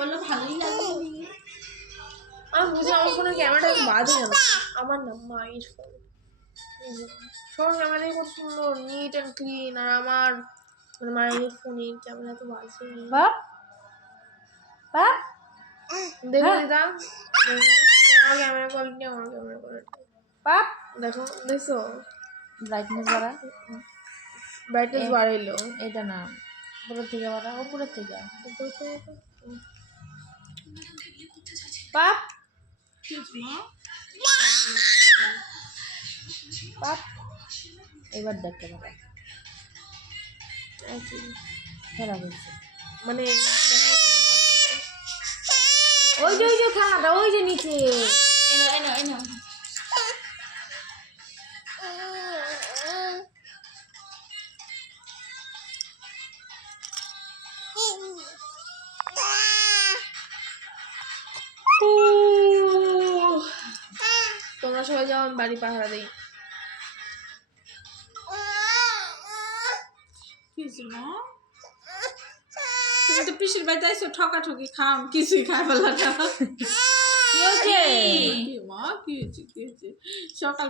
বললো ভালোই লাগবে। আমি বুঝি আমার ফোনের ক্যামেরাটা বাজে কেন? আমার না মায়ের ফোন, সবার ক্যামেরাই কত সুন্দর নিট অ্যান্ড ক্লিন, আর আমার মানে মায়ের ফোনের ক্যামেরা তো বাজে। বাপ বাপ দেখো দিদা, আমার ক্যামেরা কোয়ালিটি, আমার ক্যামেরা কোয়ালিটি বাপ দেখো, দেখছো ব্রাইটনেস বাড়া, ব্রাইটনেস বাড়াইলো। এটা না উপরের থেকে বাড়া, উপরের থেকে বাপ বাপ। এবার দেখতে পারা খারাপ হয়েছে, মানে ওই যে খেলাটা ওই যে নিচে। এনো তোমরা সবাই যেমন বাড়ি পাহারা দেই। কিছু না, তুমি তো পিসির বাড়িতে আইসো ঠকাঠকি খাও, কিছুই খাই ফেলা না। কি হয়েছে মা কি হয়েছে সকাল